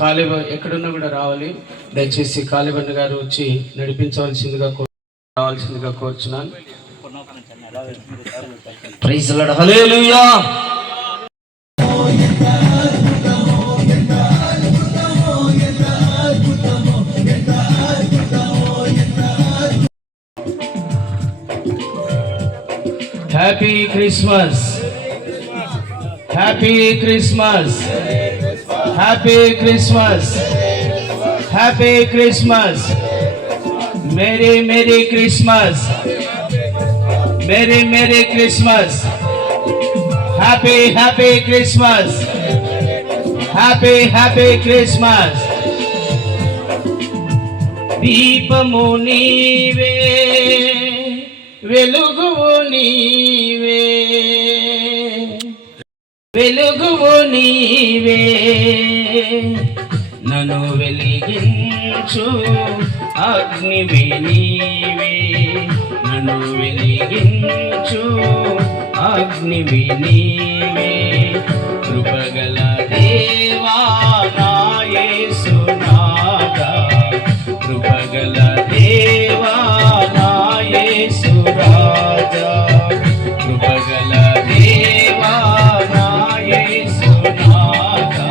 కాళీబ ఎక్కడున్నా కూడా రావాలి. దయచేసి కాళీబండి గారు వచ్చి రావాల్సిందిగా కోరుచున్నాను. Praise the Lord, hallelujah. Happy Christmas, happy Christmas, happy Christmas, happy Christmas, merry merry Christmas, merry merry Christmas, happy happy Christmas, happy happy Christmas. దీపము నీవే, వెలుగువు నీవే, వెలుగువు నీవే, నన్ను వెలిగించు అగ్నివి నీవే, నన్ను వెలిగించు అగ్నివి నీవే, కృపగల దేవా నా యేసునాథా, కృపగల దేవా నా యేసురాజా, కృపగల దేవా నా యేసునాథా,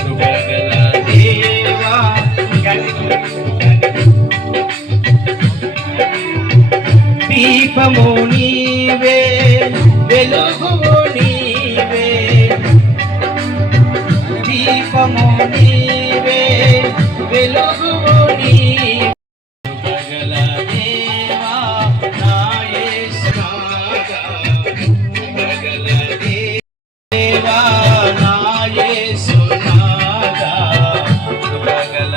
కృపగల దేవా. దీపము నీవే, వెలుగువు నీవే, దీపము నీవే, వెలుగువు నీవే, కృపగల దేవా నా యేసునాథా, కృపగల దేవా నా యేసునాథా, కృపగల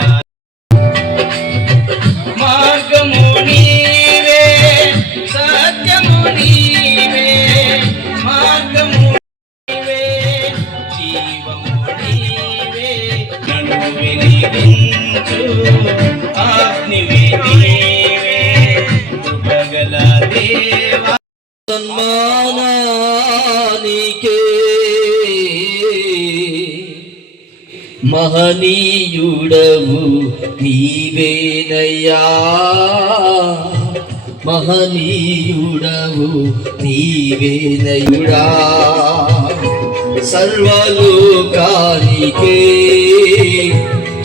మార్గము నీవే, సత్యము నీవే, మార్గము నీవే, జీవము నీవే, నన్ను వెలిగించు అగ్నివి నీవే, కృపగల దేవా. సన్మానానికే మహనీయుడవు నీవేనయ్యా, మహనీయుడవు నీవేనయ్యుడా, సర్వలోకానికే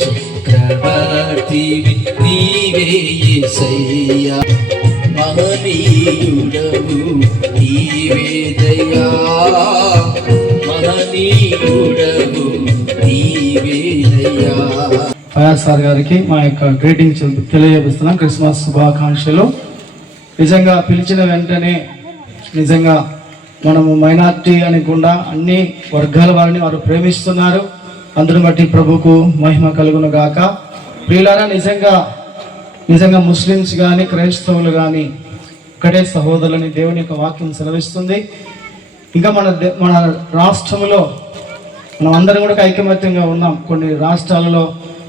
చక్రవర్తివి నీవే యేసయ్యా, మహనీయుడవు నీవేనయ్యా, మహనీయుడవు నీవేనయ్యా. ఫయాజ్ సార్ గారికి మా యొక్క గ్రీటింగ్స్ తెలియజేస్తున్నాం, క్రిస్మస్ శుభాకాంక్షలు. నిజంగా పిలిచిన వెంటనే నిజంగా మనము మైనార్టీ అనకుండా అన్ని వర్గాల వారిని వారు ప్రేమిస్తున్నారు. అందును బట్టి ప్రభుకు మహిమ కలుగును గాక. ప్రియులారా, నిజంగా ముస్లిమ్స్ కానీ క్రైస్తవులు కానీ ఒకటే సహోదరులని దేవుని యొక్క వాక్యం సెలవిస్తుంది. ఇంకా మన రాష్ట్రంలో మనం అందరం కూడా ఐకమత్యంగా ఉన్నాం. కొన్ని రాష్ట్రాలలో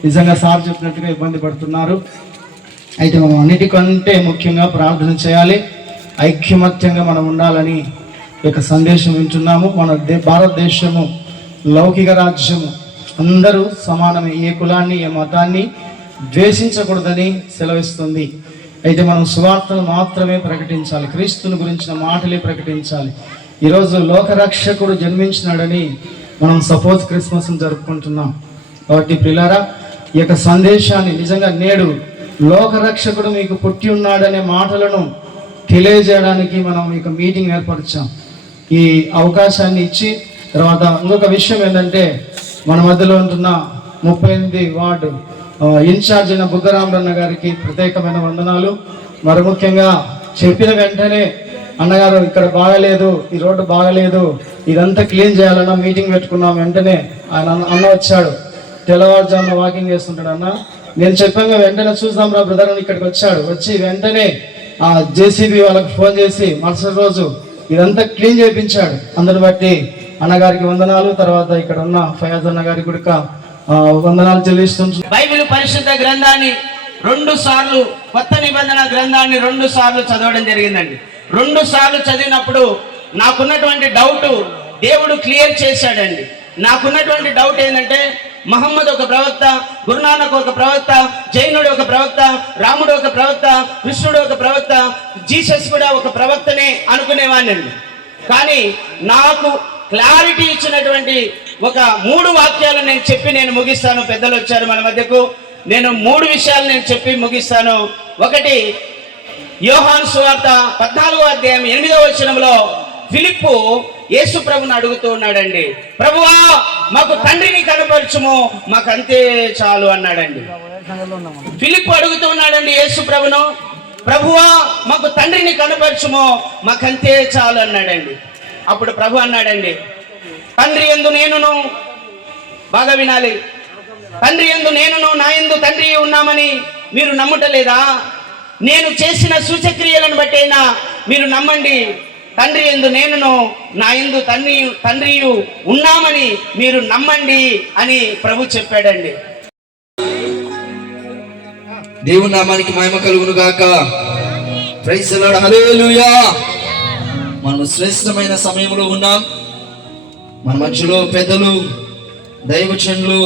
నిజంగా సార్ చెప్పినట్టుగా ఇబ్బంది పడుతున్నారు. అయితే మనం అన్నిటికంటే ముఖ్యంగా ప్రార్థన చేయాలి, ఐక్యమత్యంగా మనం ఉండాలని యొక్క సందేశం వింటున్నాము. మన భారతదేశము లౌకిక రాజ్యము, అందరూ సమానమే, ఏ కులాన్ని ఏ మతాన్ని ద్వేషించకూడదని సెలవిస్తుంది. అయితే మనం సువార్తను మాత్రమే ప్రకటించాలి, క్రీస్తుని గురించిన మాటలే ప్రకటించాలి. ఈరోజు లోకరక్షకుడు జన్మించినాడని మనం సపోజ్ క్రిస్మస్ని జరుపుకుంటున్నాం. కాబట్టి ప్రియులారా, ఈ యొక్క సందేశాన్ని నిజంగా నేడు లోకరక్షకుడు మీకు పుట్టి ఉన్నాడనే మాటలను తెలియజేయడానికి మనం మీకు మీటింగ్ ఏర్పరిచాం. ఈ అవకాశాన్ని ఇచ్చి తర్వాత ఇంకొక విషయం ఏంటంటే, మన మధ్యలో ఉంటున్న 38 వార్డు ఇన్ఛార్జ్ అయిన బుగ్గరామరన్న గారికి ప్రత్యేకమైన వందనాలు. మరి ముఖ్యంగా చెప్పిన వెంటనే అన్నగారు ఇక్కడ బాగలేదు, ఈ రోడ్డు బాగలేదు, ఇదంతా క్లీన్ చేయాలన్నా మీటింగ్ పెట్టుకున్నాం. వెంటనే ఆయన అన్న వచ్చాడు, తెల్లవారుజామున వాకింగ్ చేస్తుంటాడు అన్న. నేను చెప్పాను వెంటనే చూద్దాం రా బ్రదర్ అని ఇక్కడికి వచ్చాడు. వచ్చి వెంటనే ఆ జేసీబీ వాళ్ళకి ఫోన్ చేసి మరుసటి రోజు ఇదంతా క్లీన్ చేయించాడు. అందుని బట్టి అన్నగారికి వందనాలు. తర్వాత ఇక్కడ ఉన్న ఫయాజ్ అన్న గారికి కూడా వందనాలు చెల్లిస్తుంటాం. బైబిల్ పరిశుద్ధ గ్రంథాన్ని 2 సార్లు, కొత్త నిబంధన గ్రంథాన్ని 2 సార్లు చదవడం జరిగిందండి. 2 సార్లు చదివినప్పుడు నాకున్నటువంటి డౌట్ దేవుడు క్లియర్ చేశాడండి. నాకున్నటువంటి డౌట్ ఏంటంటే, మహమ్మద్ ఒక ప్రవక్త, గురునానక్ ఒక ప్రవక్త, జైనుడు ఒక ప్రవక్త, రాముడు ఒక ప్రవక్త, కృష్ణుడు ఒక ప్రవక్త, జీసస్ కూడా ఒక ప్రవక్తనే అనుకునేవాడినండి. కానీ నాకు క్లారిటీ ఇచ్చినటువంటి ఒక 3 వాక్యాలు నేను చెప్పి నేను ముగిస్తాను. పెద్దలు వచ్చారు మన మధ్యకు. నేను 3 విషయాలు నేను చెప్పి ముగిస్తాను. ఒకటి, యోహాను సువార్త 14వ అధ్యాయం 8వ వచనంలో ఫిలిప్పు యేసు ప్రభుని అడుగుతూ ఉన్నాడండి, ప్రభువా మాకు తండ్రిని కనపరచుము, మాకు అంతే చాలు అన్నాడండి. ఫిలిప్పు అడుగుతూ ఉన్నాడండి యేసు ప్రభును, ప్రభువా మాకు తండ్రిని కనపరచుము, మాకంతే చాలు అన్నాడండి. అప్పుడు ప్రభు అన్నాడండి, తండ్రి యందు నేనును, బాగా వినాలి, తండ్రి యందు నేనును నా యందు తండ్రి ఉన్నామని మీరు నమ్ముటలేదా? నేను చేసిన సూచక్రియలను బట్టైనా మీరు నమ్మండి. తండ్రి యందు నేనును నా యందు తండ్రి ఉన్నామని మీరు నమ్మండి అని ప్రభు చెప్పాడండి. దేవుని నామానికి మహిమ కలుగును గాక. ప్రైజ్ ది లార్డ్, హల్లెలూయా. మనం శ్రేష్టమైన సమయంలో ఉన్నాం. మన మధ్యలో పెద్దలు, దైవజనులు